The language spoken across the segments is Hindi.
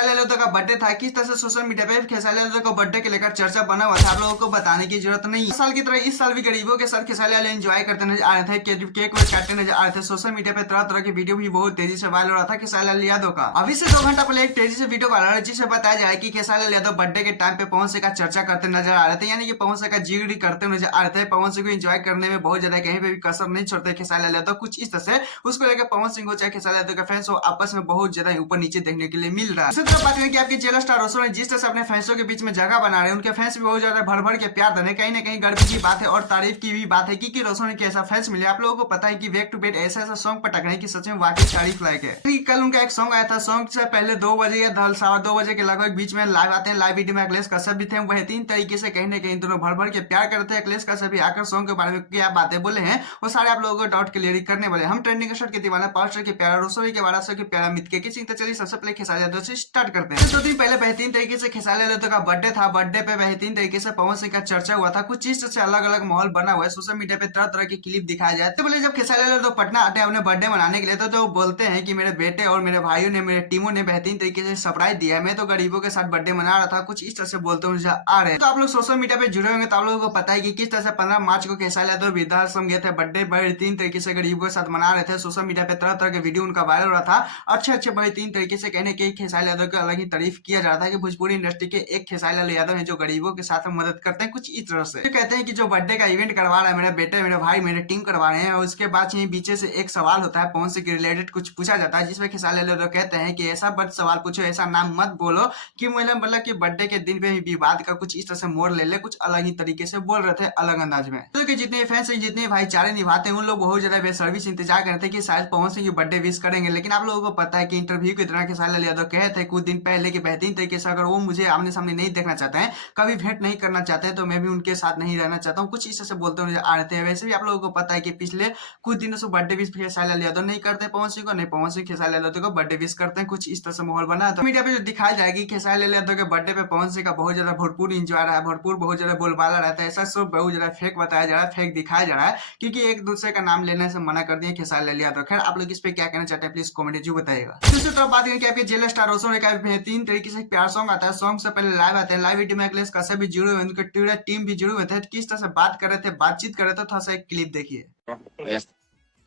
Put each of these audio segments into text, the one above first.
खेसारी लाल यादव का बर्थडे था, किस तरह से सोशल मीडिया पे खेसारी लाल यादव को बर्थडे को लेकर चर्चा बना हुआ था, आप लोगों को बताने की जरूरत नहीं। इस साल की तरह इस साल भी गरीबों के साथ खेसारी लाल एंजॉय करते नजर आ रहे थे, केक काटते नजर आ रहे थे। सोशल मीडिया पे तरह तरह की वीडियो भी बहुत तेजी से वायरल हो रहा था खेसारी लाल यादव का। अभी से 2 घंटा पहले एक तेजी से वीडियो वायरल है, जिसमें बताया जा रहा है कि खेसारी लाल यादव बर्थडे के टाइम पे पवन सिंह का चर्चा करते नजर आ रहे थे, यानी कि पवन सिंह का जिगरी करते नजर आ रहे थे। पवन सिंह को एंजॉय करने में बहुत ज्यादा कहीं पे भी कसर नहीं छोड़ते खेसारी लाल यादव। कुछ इस तरह से उसको लेकर पवन सिंह हो चाहे खेसारी लाल यादव के फैंस हो, आपस में बहुत ज्यादा ऊपर नीचे देखने के लिए मिल रहा है। इसी तरह बात करें कि आपके जेलर स्टार रोशन जिस तरह से अपने फैंसों के बीच में जगह बना रहे हैं, उनके फैंस भी बहुत ज्यादा भर भर के प्यार दे रहे हैं। कहीं ना कहीं गर्व की बात है और तारीफ की भी बात है कि रोशन के ऐसा फैंस मिले। आप लोगों को पता है कि बैक टू बैक ऐसा ऐसा सॉन्ग पटक रहे हैं कि सच में वाकई तारीफ लायक है। कल उनका एक सॉन्ग आया था, सॉन्ग से पहले 2 बजे या 2:15 बजे के लगभग बीच में लाइव आते हैं। लाइव वीडियो में अखिलेश कश्यप भी थे, वह 3 तरीके से कहीं ना कहीं दोनों भर भर के प्यार करते हैं। अखिलेश कश्यप भी आकर सॉन्ग के बारे में क्या बातें बोले हैं वो सारे आप लोगों को डाउट क्लियर करने वाले। हम ट्रेंडिंग शर्ट के दीवाना, पास्टर के प्यारा, रोसरी के बारह के प्यारा, मित के किसी चलिए सबसे पहले खेसारी यादव से स्टार्ट करते हैं। 2 दिन पहले बेहतरीन तरीके से खेसारी यादव का बर्थडे था। बर्थडे पे बेहतरीन तरीके से पवन सिंह का चर्चा हुआ था। कुछ चीज से अलग अलग माहौल बना हुआ है। सोशल मीडिया पे तरह तरह की क्लिप दिखाया जाए तो बोले जब खेसारी यादव पटना आते हैं अपने बर्थडे मनाने के लिए तो बोलते हैं कि मेरे बेटे और मेरे भाइयों ने, मेरे टीमों ने बेहतरीन तरीके से सरप्राइज दिया है, मैं तो गरीबों के साथ बर्थडे मना रहा था। कुछ इस तरह से बोलते हुए आ रहे हैं। तो आप लोग सोशल मीडिया पे जुड़े होंगे तो आप लोगों को पता है कि किस तरह से 15 मार्च को खेसारी यादव वृद्धाश्रम गए थे, बर्थडे बेहतरीन तरीके से गरीबों के साथ मना रहे थे। सोशल मीडिया पे तरह तरह के वीडियो उनका वायरल हो रहा था। अच्छे अच्छे बेहतरीन तरीके से कहने के खेसारी यादव की अलग ही तारीफ किया जा रहा था कि भोजपुरी इंडस्ट्री के एक खेसारी लाल यादव है जो गरीबों के साथ मदद करते हैं। कुछ इस तरह से कहते हैं कि जो बर्थडे का इवेंट करवा रहा है मेरे बेटे, मेरे भाई, मेरे टीम करवा रहे हैं। और उसके बाद यहीं बीचे से एक सवाल होता है, पवन सिंह के रिलेटेड कुछ पूछा जाता है, जिसमें खेसारी लाल यादव कहते हैं कि ऐसा बट सवाल पूछो, ऐसा नाम मत बोलो कि मतलब कि बर्थडे के दिन पे ही विवाद का कुछ इस तरह से मोड़ ले कुछ अलग ही तरीके से बोल रहे थे, अलग अंदाज में। तो कि जितने फैंस जितने भाईचारे निभाते हैं उन लोग बहुत ज्यादा बेसर्विस इंतजार करते हैं कि शायद पवन सिंह की बर्थडे विश करेंगे। लेकिन आप लोगों को पता है कि इंटरव्यू के दौरान खेसारी लाल यादव कहे थे कुछ दिन पहले कि बेहतरीन तरीके से अगर वो मुझे आमने सामने नहीं देखना चाहते हैं, कभी भेंट नहीं करना चाहते हैं, तो मैं भी उनके साथ नहीं रहना चाहता हूँ। कुछ इस तरह से बोलते हुए आ रहे थे। वैसे भी आप लोगों को पता है कि पिछले कुछ दिनों से बर्थडे विश खेसारी लाल यादव नहीं करते पवन सिंह को, नहीं पवन सिंह खेसारी लाल यादव को बर्थडे विश करते हैं। कुछ इस तरह से माहौल बना है। तो मीडिया पे जो दिखाया जाएगी खेसारी लाल यादव के बर्थडे पे पवन सिंह का बहुत ज्यादा भरपूर इंजॉय रहा है, भरपूर बहुत ज्यादा बोलबाला रहता है। ऐसा सब बहुत ज्यादा फेक बताया जा रहा है, फेक दिखाया जा रहा है, क्योंकि एक दूसरे का नाम लेने से मना कर दिया खेसारी लाल यादव। खैर आप लोग इस पे क्या कहना चाहते हैं प्लीज कमेंट जो बताइएगा। दूसरी तरफ बात करें कि आपके जेलर स्टार रोशन का बेहतरीन तरीके से प्यार सॉन्ग आता है। सॉन्ग से पहले लाइव आते हैं। लाइव वीडियो में अखिलेश कश्यप भी जुड़े हुए, उनके पूरा टीम भी जुड़े हुए थे। किस तरह से बात कर रहे थे, बातचीत कर रहे थे, थोड़ा सा एक क्लिप देखिए।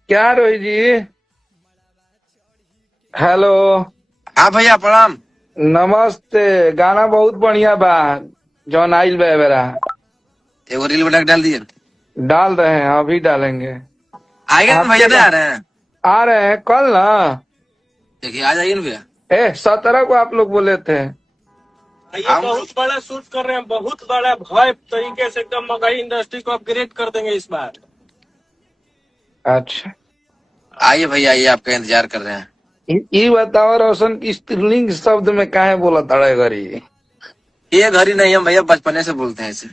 क्या रोहित जी, हेलो। हाँ भैया प्रणाम। नमस्ते। गाना बहुत बढ़िया बा जौन आइल बा बेरा। एगो रील बना के डाल दिए। डाल रहे हैं, अभी डालेंगे। आएगा ना भैया, नहीं आ रहे हैं? आ रहे हैं कल ना। देखिए आ जाइए ना भैया। 17 को आप लोग बोले थे। ये बहुत बड़ा शूट कर रहे हैं, बहुत बड़ा भय तरीके से एकदम मगही इंडस्ट्री को अपग्रेड कर देंगे इस बार। अच्छा आइए भैया आइए, आपका इंतजार कर रहे हैं। ये बताओ रोशन की स्त्रीलिंग शब्द में काहे बोला तड़े घड़ी? ये घड़ी नहीं, हम भैया बचपने से बोलते हैं इसे।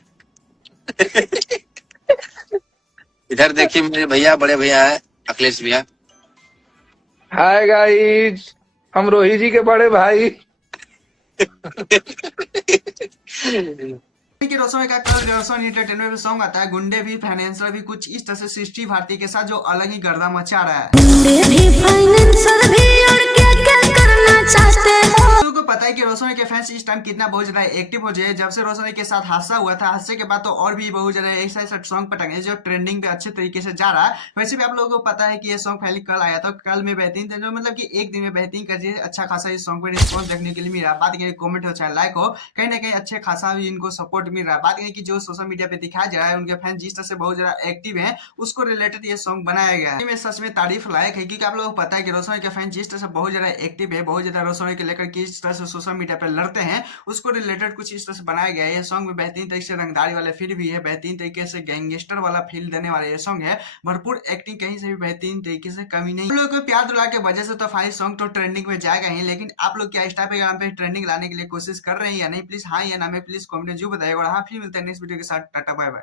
इधर देखिए मेरे भैया, बड़े भैया है अखिलेश भैया। हाय गाइस, हम रोहित जी के बड़े भाई। कि रोशन का कल रोशन एंटरटेनमेंट में सॉन्ग आता है गुंडे भी फाइनेंसर भी। कुछ इस तरह से सृष्टि भारती के साथ जो अलग ही गर्दा मचा रहा है। गुंडे भी फाइनेंसर भी और क्या क्या करना चाहते हो। लोगों को पता है कि रोशन के फैंस इस टाइम कितना बहुत ज्यादा एक्टिव हो जाए। जब से रोशन के साथ हादसा हुआ था, हादसे के बाद तो और भी बहुत ज्यादा ऐसा ऐसा सॉन्ग पटके जो ट्रेंडिंग पे अच्छे तरीके से जा रहा है। वैसे भी आप लोगों को पता है कि ये सॉन्ग पहले कल आया था, कल में बेहतरीन था, जो मतलब कि एक दिन में बेहतरीन कर दिए। अच्छा खासा इस सॉन्ग पे रिस्पॉन्स देखने के लिए मिल रहा है। बात करें कमेंट हो चाहे लाइक हो, कहीं ना कहीं अच्छे खासा भी इनको सपोर्ट मिल रहा है। बात करें कि जो सोशल मीडिया पे दिखाया जा रहा है उनके फैन जिस तरह से बहुत ज्यादा एक्टिव है, उसको रिलेटेड ये सॉन्ग बनाया गया है। सच में तारीफ लायक है, क्योंकि आप लोगों को पता है कि रोशन के फैन जिस तरह से बहुत ज्यादा एक्टिव है, बहुत ज्यादा रोशन के लेकर किस तरह से सोशल मीडिया पे लड़ते हैं, उसको रिलेटेड कुछ इस तरह से बनाया गया है। ये सॉन्ग में बेहतरीन तरीके से रंगदारी वाला फील भी है, बेहतरीन तरीके से गैंगस्टर वाला फील देने वाला ये सॉन्ग है। भरपूर एक्टिंग कहीं से भी बेहतरीन तरीके से कमी नहीं। लोगों को प्यार दुला के वजह से तो फाइल सॉन्ग तो ट्रेंडिंग में जाएगा ही, लेकिन आप लोग क्या इंस्टाग्राम पे ट्रेंडिंग लाने के लिए कोशिश कर रहे हैं या नहीं, प्लीज हाँ या ना में प्लीज कमेंट जो बताइएगा। हाँ फिर मिलते हैं नेक्स्ट वीडियो के साथ। Tata bye bye.